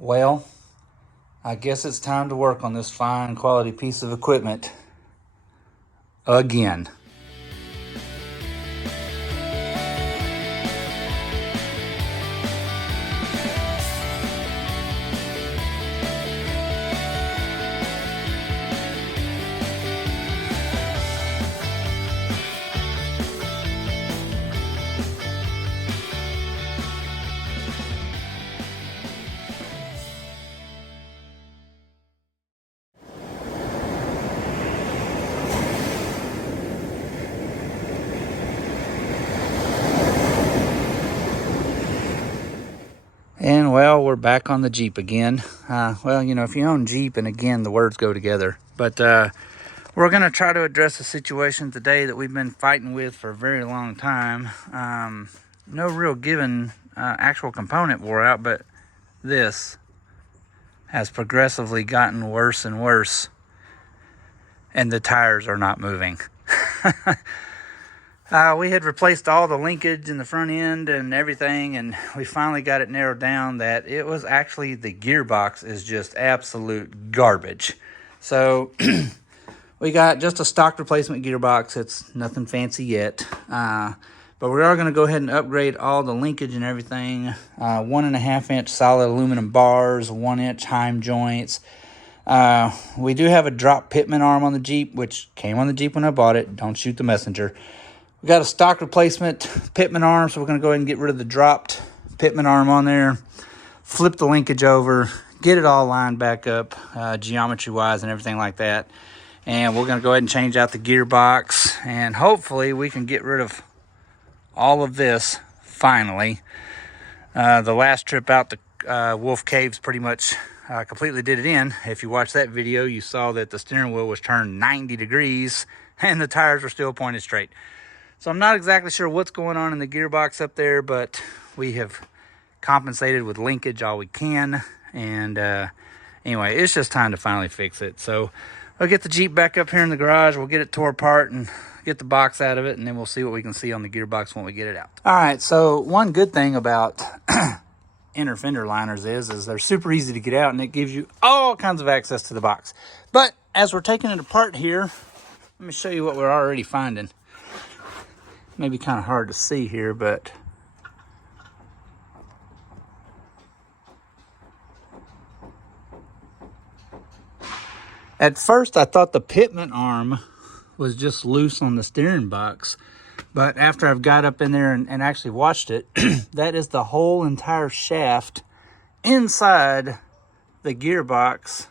Well, I guess it's time to work on this fine quality piece of equipment again. And well, we're back on the Jeep again. Well, you know, if you own Jeep, and again, the words go together. But we're going to try to address a situation today that we've been fighting with for a very long time. No real given actual component wore out, but this has progressively gotten worse and worse. And the tires are not moving. We had replaced all the linkage in the front end and everything, and we finally got it narrowed down that it was actually the gearbox is just absolute garbage. So we got just a stock replacement gearbox. It's nothing fancy yet, but we are going to go ahead and upgrade all the linkage and everything. 1.5 inch solid aluminum bars, 1 inch Heim joints. We do have a drop pitman arm on the Jeep, which came on the Jeep when I bought it. Don't shoot the messenger. We got a stock replacement pitman arm, so we're going to go ahead and get rid of the dropped pitman arm on there, flip the linkage over, get it all lined back up, geometry-wise and everything like that. And we're going to go ahead and change out the gearbox, and hopefully we can get rid of all of this finally. The last trip out to Wolf Caves pretty much completely did it in. If you watched that video, you saw that the steering wheel was turned 90 degrees and the tires were still pointed straight. So I'm not exactly sure what's going on in the gearbox up there, but we have compensated with linkage all we can. And anyway, it's just time to finally fix it. So I'll get the Jeep back up here in the garage. We'll get it tore apart and get the box out of it, and then we'll see what we can see on the gearbox when we get it out. All right, so one good thing about inner fender liners is they're super easy to get out, and it gives you all kinds of access to the box. But as we're taking it apart here, let me show you what we're already finding. Maybe kind of hard to see here, but at first I thought the pitman arm was just loose on the steering box, but after I've got up in there and actually watched it, that is the whole entire shaft inside the gearbox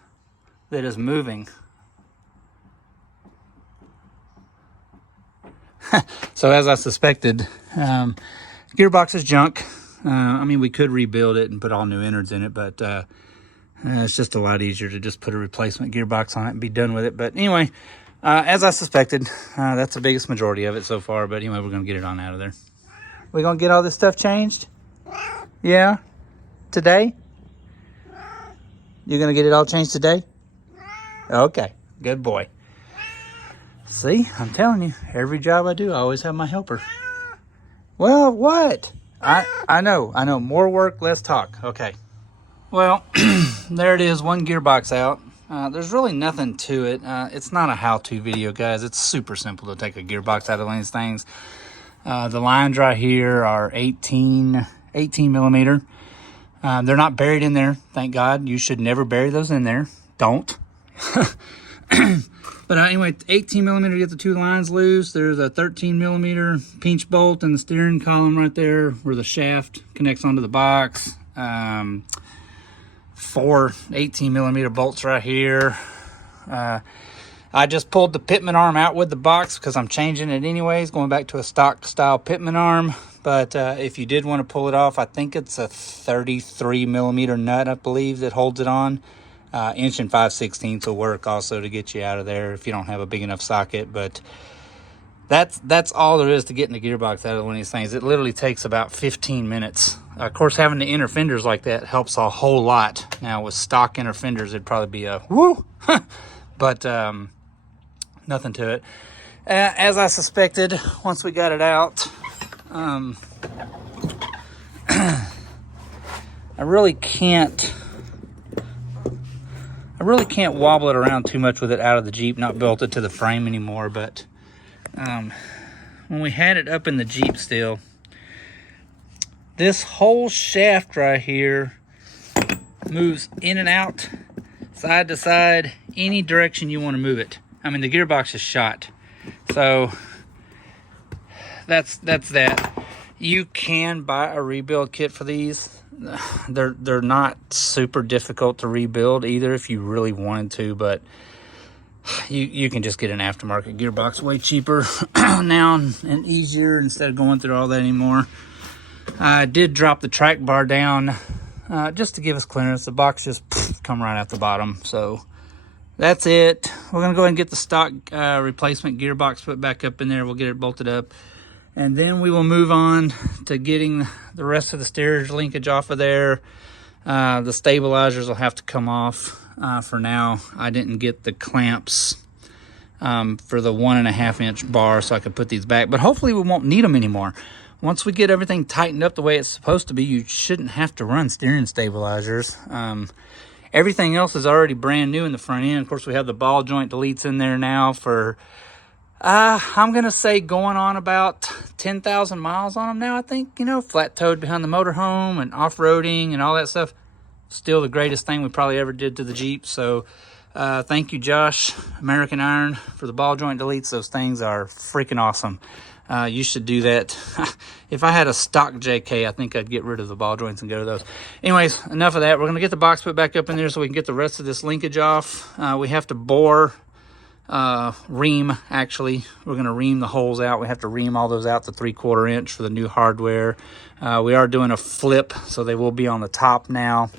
that is moving. So as I suspected, gearbox is junk. I mean, we could rebuild it and put all new innards in it, but it's just a lot easier to just put a replacement gearbox on it and be done with it. But anyway, as I suspected, that's the biggest majority of it so far. But anyway, we're going to get it on out of there. We're going to get all this stuff changed? Yeah? Today? You're going to get it all changed today? Okay, good boy. See, I'm telling you, every job I do, I always have my helper. Well, what? I know. More work, less talk. Okay. Well, there it is, one gearbox out. There's really nothing to it. It's not a how-to video, guys. It's super simple to take a gearbox out of one of these things. The lines right here are 18 millimeter. They're not buried in there, thank God. You should never bury those in there. Don't. But anyway, 18 millimeter to get the two lines loose. There's a 13 millimeter pinch bolt in the steering column right there where the shaft connects onto the box. 4 18 millimeter bolts right here. I just pulled the pitman arm out with the box because I'm changing it anyways, going back to a stock style pitman arm. But if you did want to pull it off, I think it's a 33 millimeter nut, I believe, that holds it on. Inch and 5/16 will work also to get you out of there if you don't have a big enough socket. But that's all there is to getting the gearbox out of one of these things. It literally takes about 15 minutes. Of course, having the inner fenders like that helps a whole lot. Now with stock inner fenders, it'd probably be a woo, but nothing to it. As I suspected, once we got it out, I really can't really can't wobble it around too much with it out of the Jeep, not bolted to the frame anymore. But when we had it up in the Jeep still, this whole shaft right here moves in and out, side to side, any direction you want to move it. I mean, the gearbox is shot. So that's that. You can buy a rebuild kit for these. They're not super difficult to rebuild either if you really wanted to, but you can just get an aftermarket gearbox way cheaper now and easier instead of going through all that anymore. I did drop the track bar down just to give us clearance. The box just come right out the bottom. So that's it. We're going to go ahead and get the stock replacement gearbox put back up in there. We'll get it bolted up. And then we will move on to getting the rest of the steerage linkage off of there. The stabilizers will have to come off for now. I didn't get the clamps for the 1.5 inch bar so I could put these back. But hopefully we won't need them anymore. Once we get everything tightened up the way it's supposed to be, you shouldn't have to run steering stabilizers. Everything else is already brand new in the front end. Of course, we have the ball joint deletes in there now for... I'm going to say going on about 10,000 miles on them now, I think. You know, flat-toed behind the motorhome and off-roading and all that stuff. Still the greatest thing we probably ever did to the Jeep. So thank you, Josh, American Iron, for the ball joint deletes. Those things are freaking awesome. You should do that. If I had a stock JK, I think I'd get rid of the ball joints and go to those. Anyways, enough of that. We're going to get the box put back up in there so we can get the rest of this linkage off. We have to bore... ream, actually. We're going to ream the holes out. We have to ream all those out to 3/4 inch for the new hardware. We are doing a flip, so they will be on the top now.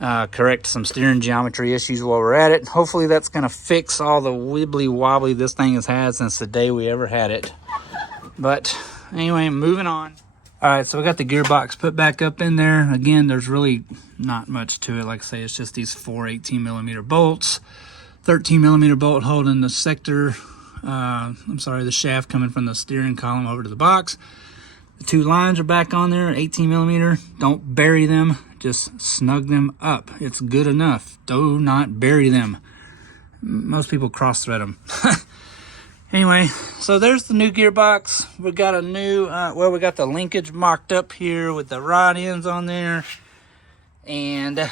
Correct some steering geometry issues while we're at it. Hopefully that's going to fix all the wibbly wobbly this thing has had since the day we ever had it. But anyway, moving on. All right, so we got the gearbox put back up in there. Again, there's really not much to it. Like I say, it's just these 4 18mm bolts. 13mm bolt holding the sector, the shaft coming from the steering column over to the box. The 2 lines are back on there, 18mm. Don't bury them, just snug them up. It's good enough. Do not bury them. Most people cross thread them. Anyway, so there's the new gearbox. We got a new, we got the linkage marked up here with the rod ends on there. And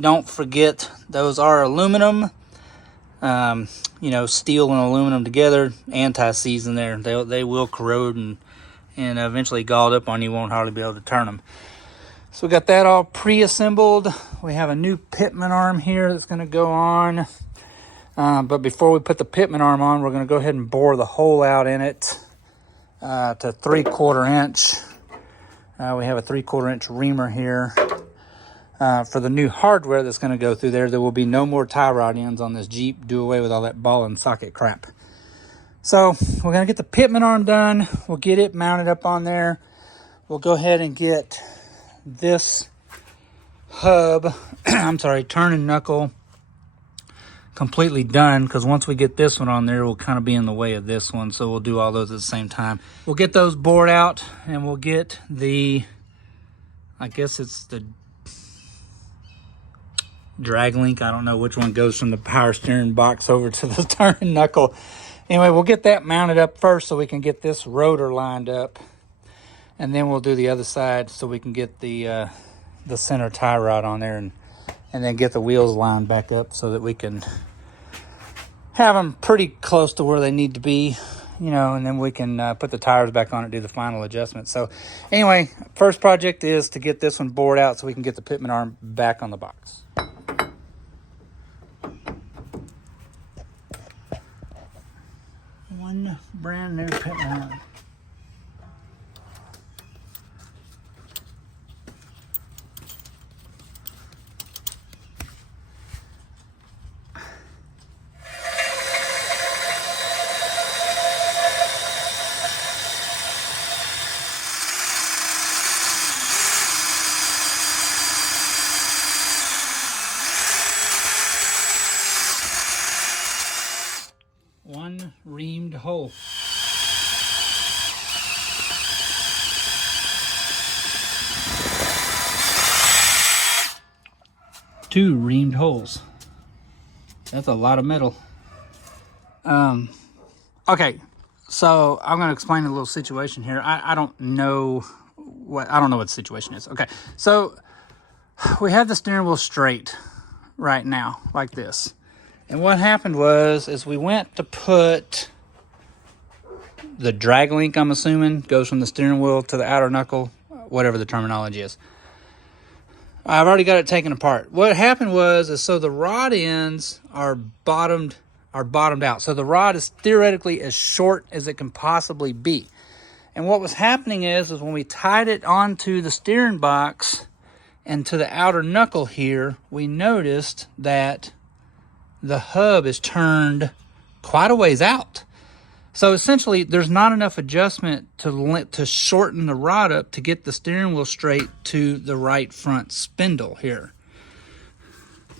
don't forget, those are aluminum. You know, steel and aluminum together, anti-seize in there. They will corrode and eventually galled up on you. Won't hardly be able to turn them. So we got that all pre-assembled. We have a new pitman arm here that's going to go on. But before we put the pitman arm on, we're going to go ahead and bore the hole out in it to 3/4 inch. We have a 3/4 inch reamer here. For the new hardware that's going to go through there, there will be no more tie rod ends on this Jeep. Do away with all that ball and socket crap. So we're going to get the pitman arm done. We'll get it mounted up on there. We'll go ahead and get this hub, turning knuckle completely done, because once we get this one on there, we'll kind of be in the way of this one. So we'll do all those at the same time. We'll get those bored out, and we'll get the, I guess it's the drag link. I don't know which one goes from the power steering box over to the turning knuckle. Anyway, we'll get that mounted up first so we can get this rotor lined up, and then we'll do the other side so we can get the center tie rod on there, and then get the wheels lined back up so that we can have them pretty close to where they need to be, you know, and then we can put the tires back on and do the final adjustment. So anyway, first project is to get this one bored out so we can get the pitman arm back on the box. One brand new pitman arm. One reamed hole. Two reamed holes. That's a lot of metal. Okay, so I'm going to explain a little situation here. I don't know what the situation is. Okay, so we have the steering wheel straight right now, like this. And what happened is we went to put the drag link, I'm assuming, goes from the steering wheel to the outer knuckle, whatever the terminology is. I've already got it taken apart. What happened is so the rod ends are bottomed out. So the rod is theoretically as short as it can possibly be. And what was happening is when we tied it onto the steering box and to the outer knuckle here, we noticed that the hub is turned quite a ways out. So essentially, there's not enough adjustment to shorten the rod up to get the steering wheel straight to the right front spindle here.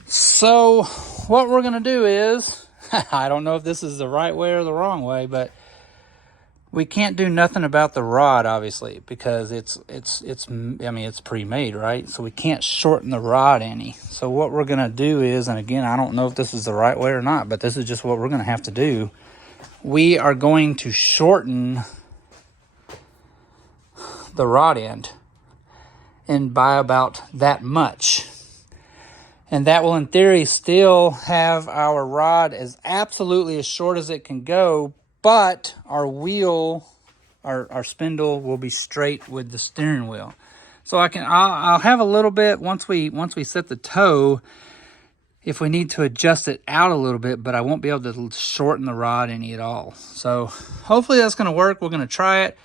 So what we're going to do is, I don't know if this is the right way or the wrong way, but we can't do nothing about the rod, obviously, because it's pre-made, right? So we can't shorten the rod any. So what we're going to do is, and again, I don't know if this is the right way or not, but this is just what we're going to have to do. We are going to shorten the rod end and by about that much. And that will, in theory, still have our rod as absolutely as short as it can go, but our wheel, our spindle will be straight with the steering wheel. So I'll have a little bit once we set the toe, if we need to adjust it out a little bit, but I won't be able to shorten the rod any at all. So hopefully that's going to work. We're going to try it.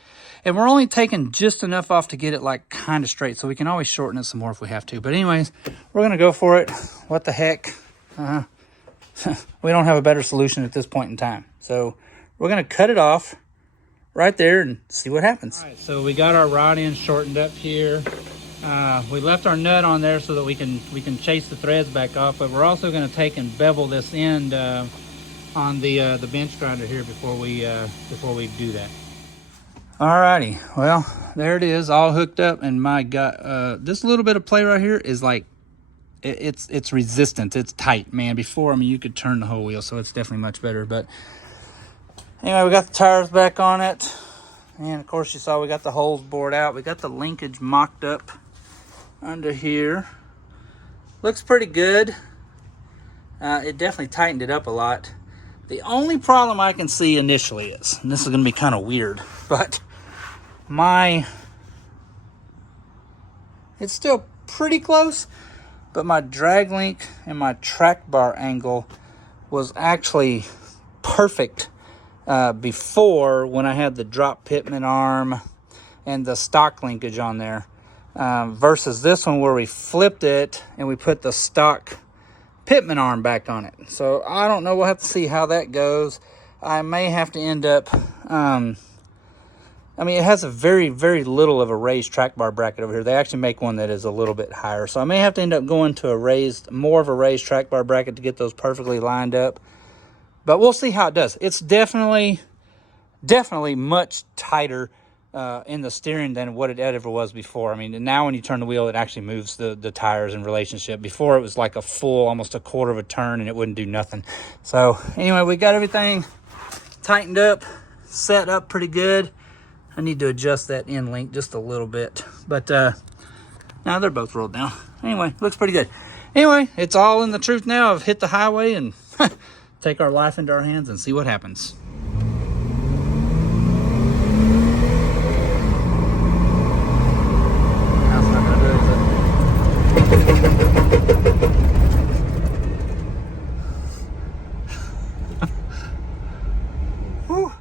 And we're only taking just enough off to get it like kind of straight, so we can always shorten it some more if we have to. But anyways, we're going to go for it. What the heck? We don't have a better solution at this point in time. So we're going to cut it off right there and see what happens. All right, so we got our rod end shortened up here. We left our nut on there so that we can chase the threads back off, but we're also going to take and bevel this end on the bench grinder here before we do that. Alrighty, well, there it is, all hooked up, and my God, this little bit of play right here is like, it's resistant, it's tight, man. Before, I mean, you could turn the whole wheel, so it's definitely much better. But anyway, we got the tires back on it, and of course you saw we got the holes bored out. We got the linkage mocked up under here. Looks pretty good. It definitely tightened it up a lot. The only problem I can see initially is, and this is going to be kind of weird, but it's still pretty close, but my drag link and my track bar angle was actually perfect before, when I had the drop pitman arm and the stock linkage on there, versus this one where we flipped it and we put the stock pitman arm back on it. So I don't know, we'll have to see how that goes. I may have to end up I mean, it has a very, very little of a raised track bar bracket over here. They actually make one that is a little bit higher. So I may have to end up going to more of a raised track bar bracket to get those perfectly lined up. But we'll see how it does. It's definitely much tighter in the steering than what it ever was before. I mean, now when you turn the wheel, it actually moves the tires in relationship. Before, it was like a full, almost a quarter of a turn, and it wouldn't do nothing. So anyway, we got everything tightened up, set up pretty good. I need to adjust that end link just a little bit. But now they're both rolled down. Anyway, looks pretty good. Anyway, it's all in the truth now of hit the highway and take our life into our hands and see what happens. That's not gonna do it. Whew.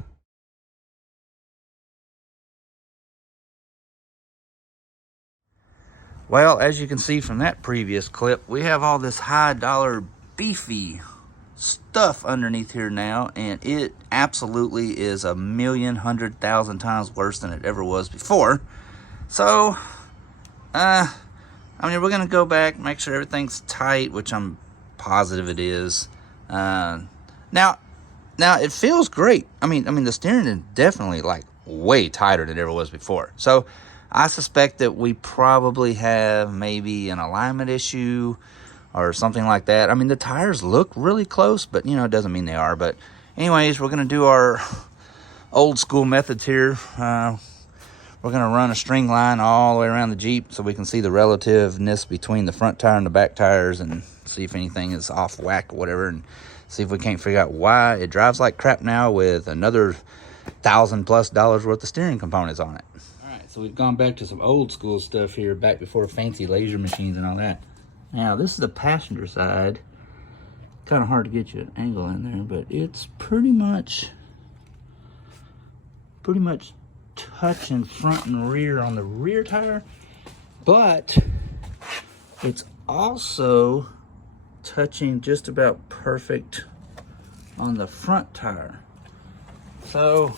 Well, as you can see from that previous clip, we have all this high-dollar beefy stuff underneath here now, and it absolutely is 1,100,000 times worse than it ever was before. So, I mean, we're gonna go back, make sure everything's tight, which I'm positive it is. Now it feels great. I mean, the steering is definitely like way tighter than it ever was before. So I suspect that we probably have maybe an alignment issue or something like that. I mean, the tires look really close, but you know, it doesn't mean they are. But anyways, we're gonna do our old school methods here. We're gonna run a string line all the way around the Jeep so we can see the relativeness between the front tire and the back tires, and see if anything is off whack or whatever, and see if we can't figure out why it drives like crap now with another $1,000+ worth of steering components on it. All right, so we've gone back to some old school stuff here, back before fancy laser machines and all that. Now this is the passenger side. Kind of hard to get you an angle in there, but it's pretty much touching front and rear on the rear tire, but it's also touching just about perfect on the front tire. So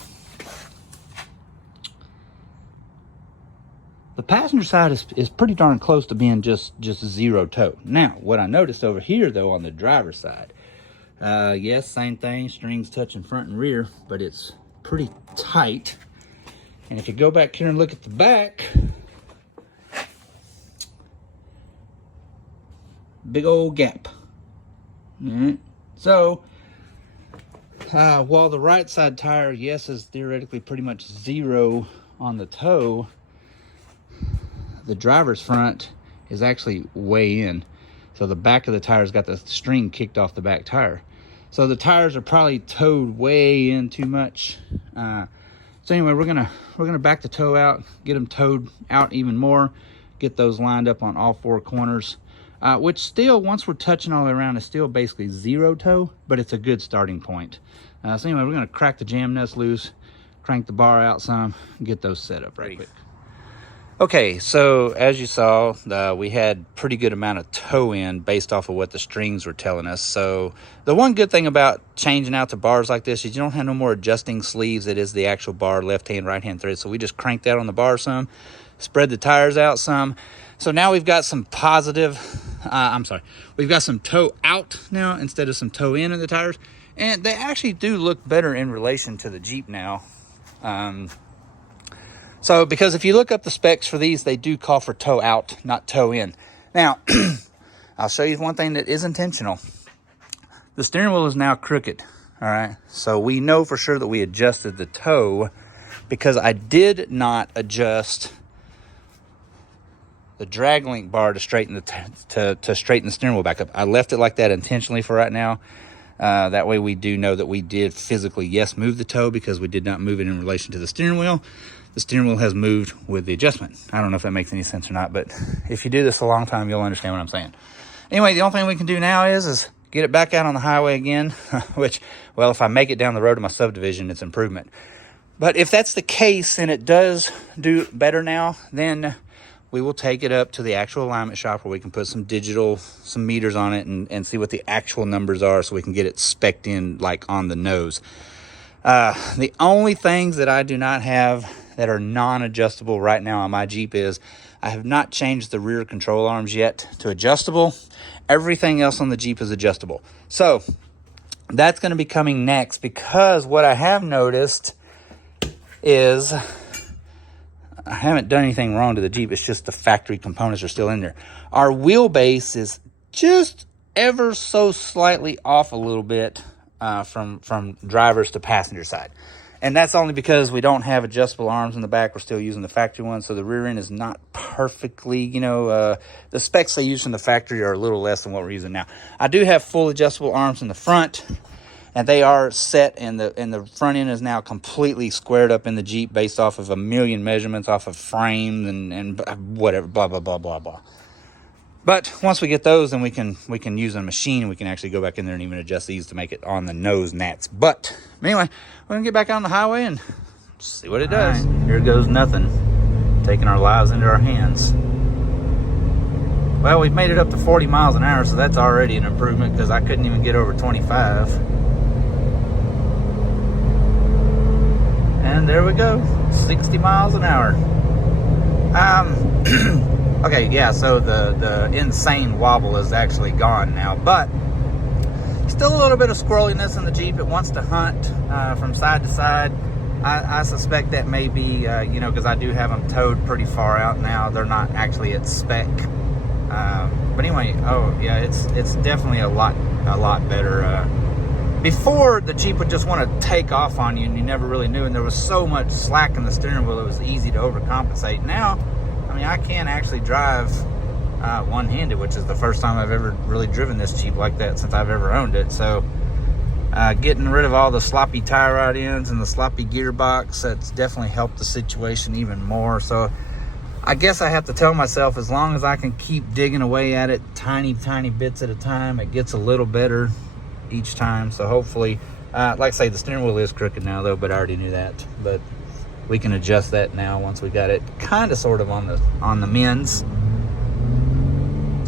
the passenger side is pretty darn close to being just zero toe. Now, what I noticed over here though on the driver's side, yes, same thing, strings touching front and rear, but it's pretty tight. And if you go back here and look at the back, big old gap. All right. So while the right side tire, yes, is theoretically pretty much zero on the toe, the driver's front is actually way in. So the back of the tire's got the string kicked off the back tire. So the tires are probably towed way in too much. So anyway, we're gonna back the toe out, get them towed out even more, get those lined up on all four corners, which still, once we're touching all the way around, is still basically zero toe, but it's a good starting point. So anyway, we're gonna crack the jam nuts loose, crank the bar out some, and get those set up right quick. Okay, so as you saw, we had pretty good amount of toe in based off of what the strings were telling us. So the one good thing about changing out the bars like this is you don't have no more adjusting sleeves. It is the actual bar, left hand, right hand thread. So we just cranked that on the bar some, spread the tires out some. So now we've got some positive, we've got some toe out now instead of some toe in the tires. And they actually do look better in relation to the Jeep now. So, because if you look up the specs for these, they do call for toe out, not toe in. Now, I'll show you one thing that is intentional. The steering wheel is now crooked, all right? So we know for sure that we adjusted the toe because I did not adjust the drag link bar to straighten the straighten the steering wheel back up. I left it like that intentionally for right now. That way we do know that we did physically, yes, move the toe because we did not move it in relation to the steering wheel. The steering wheel has moved with the adjustment. I don't know if that makes any sense or not, but if you do this a long time, you'll understand what I'm saying. Anyway, the only thing we can do now is get it back out on the highway again, which, well, if I make it down the road to my subdivision, it's improvement. But if that's the case and it does do better now, then we will take it up to the actual alignment shop where we can put some meters on it and see what the actual numbers are so we can get it spec'd in like on the nose. The only things that I do not have that are non-adjustable right now on my Jeep is I have not changed the rear control arms yet to adjustable. Everything else on the Jeep is adjustable. So that's going to be coming next, because what I have noticed is I haven't done anything wrong to the Jeep. It's just the factory components are still in there. Our wheelbase is just ever so slightly off a little bit from driver's to passenger side. And that's only because we don't have adjustable arms in the back. We're still using the factory one, so the rear end is not perfectly, the specs they use from the factory are a little less than what we're using now. I do have full adjustable arms in the front, and they are set, and the front end is now completely squared up in the Jeep based off of a million measurements off of frames and whatever, blah, blah, blah, blah, blah. But once we get those, then we can use a machine, and we can actually go back in there and even adjust these to make it on the nose nats. But anyway, we're gonna get back on the highway and see what it does. Right, here goes nothing, taking our lives into our hands. Well, we've made it up to 40 miles an hour, so that's already an improvement, because I couldn't even get over 25. And there we go, 60 miles an hour. Okay, yeah, so the insane wobble is actually gone now, but still a little bit of squirreliness in the Jeep. It wants to hunt from side to side. I suspect that may be, because I do have them towed pretty far out now. They're not actually at spec. But anyway, oh yeah, it's definitely a lot better. Before, the Jeep would just want to take off on you and you never really knew, and there was so much slack in the steering wheel it was easy to overcompensate. Now, I mean, I can actually drive one-handed, which is the first time I've ever really driven this Jeep like that since I've ever owned it. So getting rid of all the sloppy tie rod ends and the sloppy gearbox, that's definitely helped the situation even more. So I guess I have to tell myself, as long as I can keep digging away at it tiny bits at a time, it gets a little better each time. So hopefully, like I say, the steering wheel is crooked now though, but I already knew that. But we can adjust that now once we got it kind of sort of on the mends.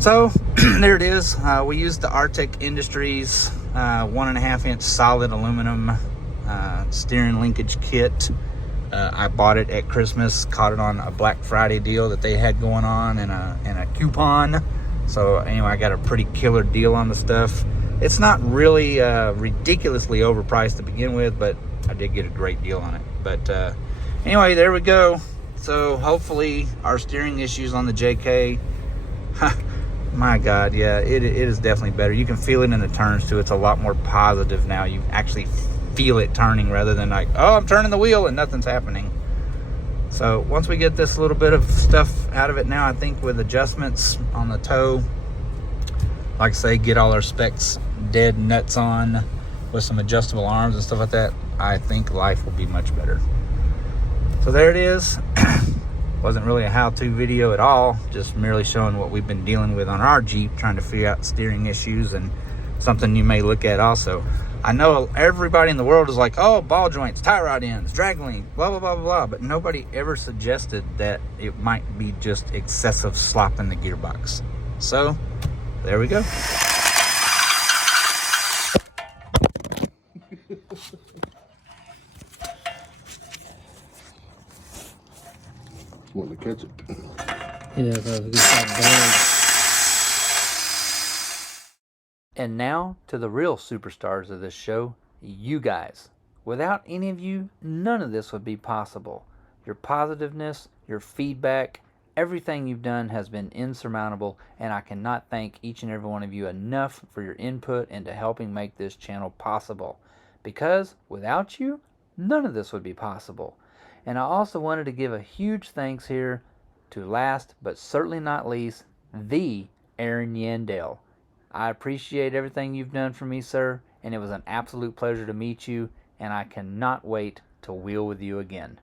So there it is. We used the ARTEC Industries 1.5 inch solid aluminum steering linkage kit. I bought it at Christmas, caught it on a Black Friday deal that they had going on, and a coupon. So anyway, I got a pretty killer deal on the stuff. It's not really ridiculously overpriced to begin with, but I did get a great deal on it. But anyway, there we go. So hopefully our steering issues on the JK, my God, yeah, it is definitely better. You can feel it in the turns too. It's a lot more positive now. You actually feel it turning rather than like, oh, I'm turning the wheel and nothing's happening. So once we get this little bit of stuff out of it now, I think with adjustments on the toe, like I say, get all our specs dead nuts on with some adjustable arms and stuff like that, I think life will be much better. So there it is. Wasn't really a how-to video at all, just merely showing what we've been dealing with on our Jeep, trying to figure out steering issues, and something you may look at also. I know everybody in the world is like, oh, ball joints, tie rod ends, drag length, blah, blah, blah, blah, blah, but nobody ever suggested that it might be just excessive slop in the gearbox. So there we go. Wanting to catch it. Yeah, that was a good shot. And now to the real superstars of this show, you guys. Without any of you, none of this would be possible. Your positiveness, your feedback, everything you've done has been insurmountable, and I cannot thank each and every one of you enough for your input into helping make this channel possible. Because without you, none of this would be possible. And I also wanted to give a huge thanks here to, last but certainly not least, the Aaron Yandell. I appreciate everything you've done for me, sir, and it was an absolute pleasure to meet you, and I cannot wait to wheel with you again.